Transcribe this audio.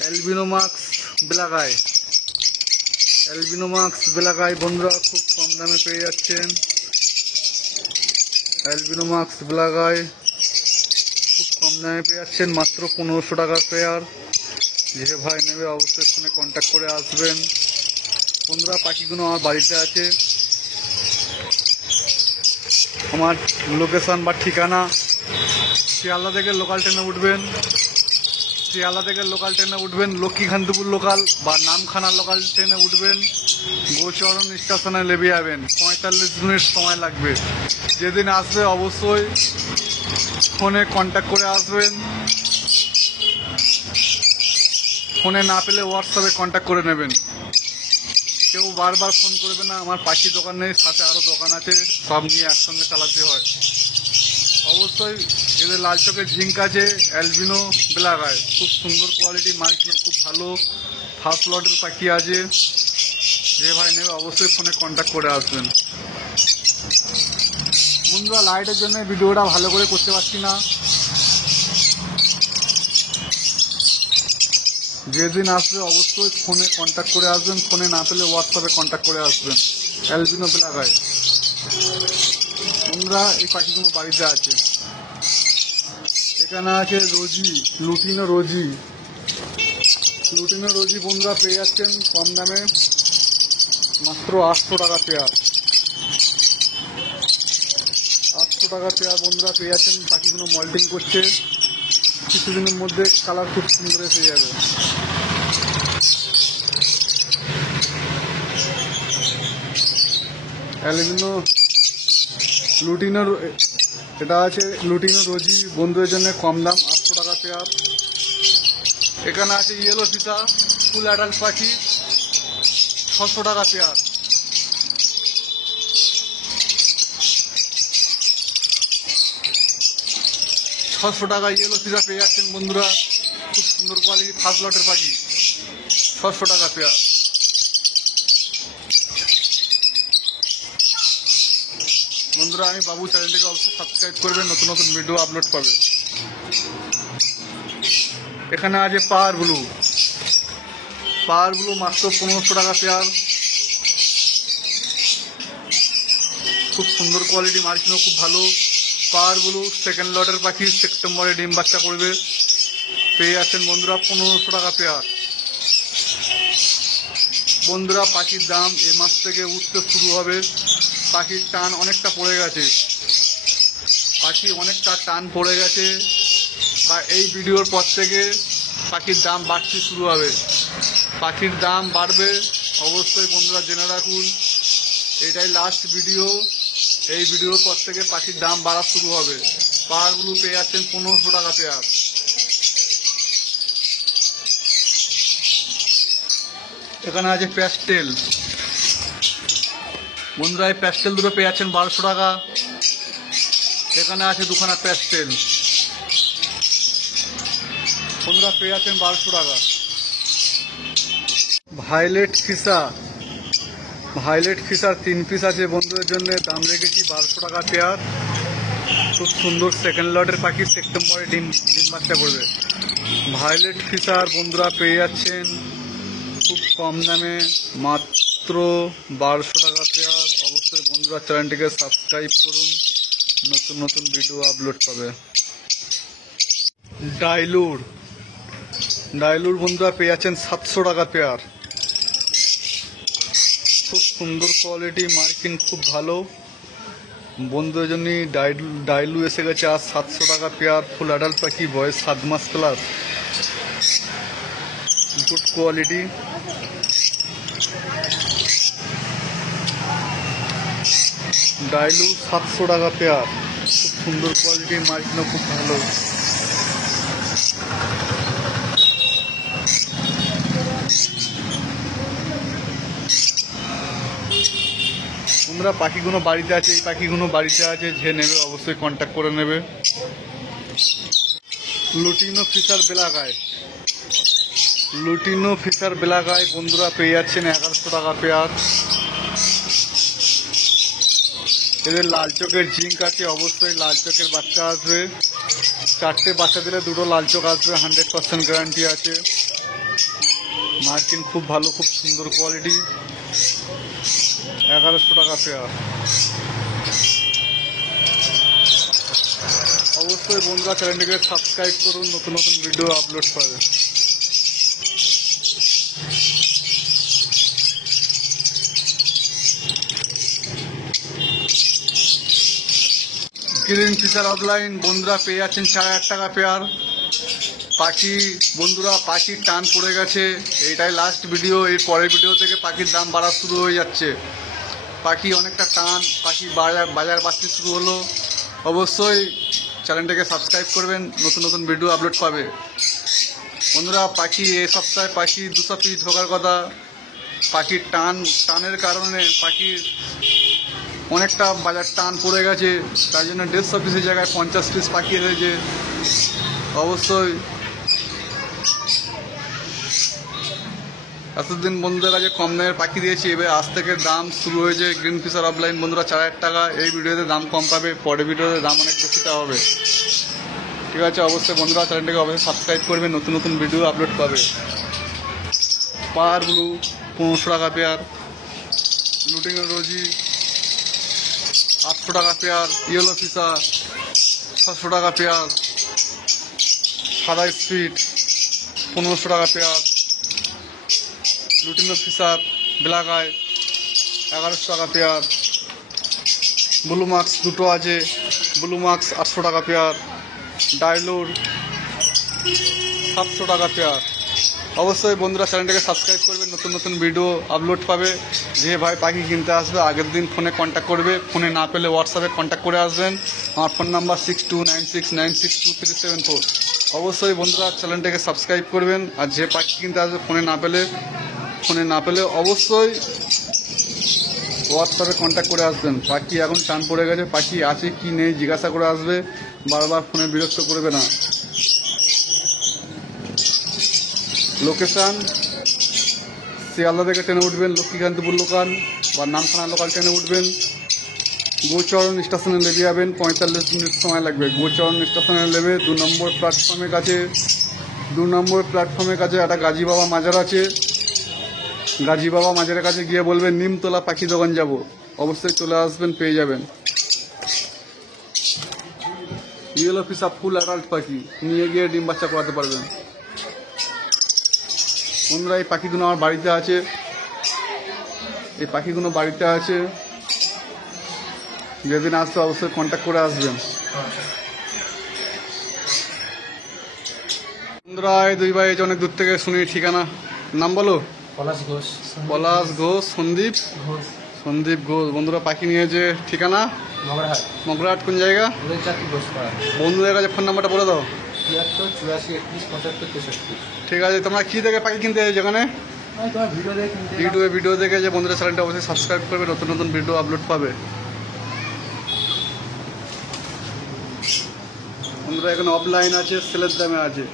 Albino মাক্স black eye, albino মাক্স black eye বন্ধুরা খুব কম দামে পেয়ে যাচ্ছেন। অ্যালবিনো মাক্স ব্ল্যাক আই খুব কম দামে পেয়ে যাচ্ছেন, মাত্র 1500 টাকার পেয়ার। যে ভাই নেবে অবশ্যই ফোনে কন্ট্যাক্ট করে আসবেন। বন্ধুরা পাখিগুলো আমার বাড়িতে আছে। আমার লোকেশন বা ঠিকানা শিয়ালদা থেকে লোকাল ট্রেনে উঠবেন, শিয়ালদা থেকে লোকাল ট্রেনে উঠবেন, লক্ষ্মীকান্তপুর লোকাল বা নামখানা লোকাল ট্রেনে উঠবেন, গোচরণ স্টেশনে নেমে যাবেন। 45 মিনিট সময় লাগবে। যেদিন আসবে অবশ্যই ফোনে কন্ট্যাক্ট করে আসবেন। ফোনে না পেলে হোয়াটসঅ্যাপে কন্ট্যাক্ট করে নেবেন। কেউ বারবার ফোন করবে না। আমার পাখি দোকান নেই, সাথে আরও দোকান আছে, সব নিয়ে একসঙ্গে চালাতে হয়। অবশ্যই এদের লাল চোখের ঝিঙ্ক আছে, অ্যালবিনো ব্ল্যাক আই খুব সুন্দর কোয়ালিটি, মার্কিং খুব ভালো, ফার্স্ট লটের পাখি আছে। যে ভাই নেবে অবশ্যই ফোনে কন্ট্যাক্ট করে আসবেন। বন্ধুরা লাইটের জন্য ভিডিওটা ভালো করে করতে পারছি না। যেদিন আসবে অবশ্যই ফোনে কন্ট্যাক্ট করে আসবেন, ফোনে না পেলে হোয়াটসঅ্যাপে কন্ট্যাক্ট করে আসবেন। অ্যালবিনো ব্ল্যাক আই বন্ধুরা এই পাখিগুলো বাড়িতে আছে। এখানে আছে রোজি, লুটিনো রোজি, লুটিনো রোজি বন্ধুরা পেয়ে যাচ্ছেন কম দামে, মাত্র 800 টাকা পেয়ার। 800 টাকা পেয়ার বন্ধুরা পেয়ে যাচ্ছেন। পাখিগুলো মল্টিং করছে, কিছুদিনের মধ্যে কালার খুব সুন্দর এসে যাবে। অ্যালবিনো লুটিনো, এটা আছে লুটিনো রোজি বন্ধুদের জন্য কম দাম, 800 টাকা পেয়ার। এখানে আছে ইয়েলো ফিতা ফুল অ্যাডাল্ট পাখি, 600 টাকা পেয়ার। ছশো টাকা ইয়েলো ফিতা পেয়ে যাচ্ছেন বন্ধুরা, খুব সুন্দর কোয়ালিটি ফার্স্ট লটের পাখি, 600 টাকা পেয়ার। বন্ধুরা আমি বাবু চ্যানেলটিকে অবশ্যই সাবস্ক্রাইব করবেন, নতুন নতুন ভিডিও আপলোড পাবে। এখানে আছে পাওয়ার ব্লু, পাওয়ার ব্লু মাত্র 1500 টাকা পেয়ার, খুব সুন্দর কোয়ালিটি, মার্কিংও খুব ভালো। পাওয়ার ব্লু সেকেন্ড লটের পাখি, সেপ্টেম্বরে ডিম বাচ্চা করবে। পেয়ে যাচ্ছেন বন্ধুরা 1500 টাকা পেয়ার। বন্ধুরা পাখির দাম এ মাস থেকে উঠতে শুরু হবে। পাখির টান অনেকটা পড়ে গেছে, পাখি অনেকটা টান পড়ে গেছে, বা এই ভিডিওর পর থেকে পাখির দাম বাড়তে শুরু হবে। পাখির দাম বাড়বে অবশ্যই বন্ধুরা জেনে রাখুন। এটাই লাস্ট ভিডিও, এই ভিডিওর পর থেকে পাখির দাম বাড়া শুরু হবে। পাওয়ার ব্লু পেয়ে যাচ্ছেন 1500 টাকা পেয়ার। এখানে আছে প্যাস্টেল বন্ধুরা, এই প্যাস্টেল দুটো পেয়ে যাচ্ছেন 1200 টাকা। এখানে আছে দুখানা প্যাস্টেল বন্ধুরা, পেয়ে যাচ্ছেন 1200 টাকা। Violet Fischer, violet Fischer 3 piece আছে বন্ধুদের জন্য, দাম রেখেছি 1200 টাকা পেয়ার। খুব সুন্দর সেকেন্ড লটের পাখি, সেপ্টেম্বরে ডিম বাচ্চা করবে। ভায়োলেট ফিসার বন্ধুরা পেয়ে যাচ্ছেন খুব কম দামে, মাত্র 1200 টাকা পেয়ার। অবশ্যই বন্ধুরা চ্যানেলটিকে সাবস্ক্রাইব করুন, নতুন নতুন ভিডিও আপলোড পাবে। ডাইলুর, ডাইলুর বন্ধুরা পেয়ে যাচ্ছেন 700 টাকা পেয়ার, খুব সুন্দর কোয়ালিটি, মার্কিং খুব ভালো। বন্ধুদের জন্য ডাইলু এসে গেছে আর 700 টাকা পেয়ার। ফুল অ্যাডাল্ট পাখি, বয়স 7 মাস প্লাস, গুড কোয়ালিটি। ডাইলু 700 টাকা পেয়ার, খুব সুন্দর কোয়ালিটি, মার্কিংও খুব ভালো। বন্ধুরা পাখিগুলো বাড়িতে আছে, এই পাখিগুলো বাড়িতে আছে, যে নেবে অবশ্যই কন্ট্যাক্ট করে নেবে। Lutino Fischer black eye, lutino Fischer black eye বন্ধুরা পেয়ে যাচ্ছেন 1100 টাকা পেয়ার। এদের লাল চোখের ঝিঙ্ক আছে, অবশ্যই লাল চোখের বাচ্চা আসবে। 4টে বাচ্চা দিলে 2টো লাল চোখ আসবে, 100% গ্যারান্টি আছে। মার্কিন খুব ভালো, খুব সুন্দর কোয়ালিটি, 1100 টাকা পেয়ার। অবশ্যই বন্ধুরা চ্যানেলটিকে সাবস্ক্রাইব করুন, নতুন নতুন ভিডিও আপলোড পাবে। গ্রিন ফিশার অফলাইন বন্ধুরা পেয়ে যাচ্ছেন 4000 টাকা পেয়ার। পাখি বন্ধুরা, পাখির টান পড়ে গেছে, এইটাই লাস্ট ভিডিও। এর পরের ভিডিও থেকে পাখির দাম বাড়া শুরু হয়ে যাচ্ছে। পাখি অনেকটা টান, পাখি বাজার বাড়তে শুরু হলো। অবশ্যই চ্যানেলটাকে সাবস্ক্রাইব করবেন, নতুন নতুন ভিডিও আপলোড পাবে। বন্ধুরা পাখি এই সপ্তাহে পাখি 200 পিস ঢোকার কথা। পাখির টানের কারণে পাখির অনেকটা বাজার টান পড়ে গেছে, তাই জন্য 150 পিসের জায়গায় 50 পিস পাখি এসেছে। অবশ্যই এতদিন বন্ধুদের কাছে কম দামের পাখি দিয়েছি, এবার আজ থেকে দাম শুরু হয়েছে। গ্রিন ফিশার অফলাইন বন্ধুরা 4000 টাকা। এই ভিডিওতে দাম কম পাবে, পরের ভিডিওতে দাম অনেক বেশিটা হবে। ঠিক আছে, অবশ্যই বন্ধুরা চ্যানেলটাকে অবশ্যই সাবস্ক্রাইব করবে, নতুন নতুন ভিডিও আপলোড পাবে। পার ব্লু 1500 টাকা পেয়ার। লুটিনো রোজি 800 টাকা পেয়ার। ইয়েলো ফিশার 600 টাকা পেয়ার। সাদা স্পিড 1500 টাকা pair. Lutino Fischer black eye 1100 টাকা পেয়ার। ব্লু মার্কস দুটো আছে, ব্লু মার্কস 800 টাকা পেয়ার। ডাইলুর 700 টাকা পেয়ার। অবশ্যই বন্ধুরা চ্যানেলটাকে সাবস্ক্রাইব করবেন, নতুন নতুন ভিডিও আপলোড পাবে। যে ভাই পাখি কিনতে আসবে আগের দিন ফোনে কন্ট্যাক্ট করবে, ফোনে না পেলে হোয়াটসঅ্যাপে কন্ট্যাক্ট করে আসবেন। আমার ফোন নাম্বার 6296962374। অবশ্যই বন্ধুরা চ্যানেলটাকে সাবস্ক্রাইব করবেন। আর যে পাখি কিনতে আসবে ফোনে না পেলে অবশ্যই হোয়াটসঅ্যাপে কন্ট্যাক্ট করে আসবেন। পাখি এখন টান পড়ে গেছে, পাখি আছে কি নেই জিজ্ঞাসা করে আসবে, বারবার ফোনে বিরক্ত করবে না। লোকেশান শিয়ালদা থেকে ট্রেনে উঠবেন, লক্ষ্মীকান্তপুর লোকাল বা নামখানা লোকাল ট্রেনে উঠবেন। গোচরণ স্টেশনে নেমে যাবেন, 45 মিনিট সময় লাগবে। গোচরণ স্টেশনে নেমে 2 নম্বর প্ল্যাটফর্মের কাছে একটা গাজী বাবা মাজার আছে। গাজী বাবা মাজারের কাছে গিয়ে বলবেন নিমতলা পাখি দোকান যাব, অবশ্যই চলে আসবেন, পেয়ে যাবেন। ইয়েলো ফিশার ফুল অ্যাডাল্ট পাখি, নিয়ে গিয়ে ডিম বাচ্চা করাতে পারবেন। বন্ধুরা এই পাখিগুলো আমার বাড়িতে আছে, যেদিন আসবে অবশ্যই কন্ট্যাক্ট করে আসবেন। বন্ধুরা এই দুই ভাই অনেক দূর থেকে শুনি, ঠিকানা নাম বলো? পলাশ ঘোষ, সন্দীপ ঘোষ। বন্ধুরা পাখি নিয়েছে, ঠিকানা মগরাহাট। কোন জায়গা? বন্ধুদের কাছে ফোন নাম্বারটা বলে দাও। 74 ঠিক আছে, তোমরা কি দেখে পাখি কিনতে এসেছো এখানে? ভিডিও দেখে যে বন্ধুরা চ্যানেলটা অবশ্যই সাবস্ক্রাইব করবে, নতুন নতুন ভিডিও আপলোড পাবে। বন্ধুরা এখানে অফলাইন আছে, সেলের দামে আছে।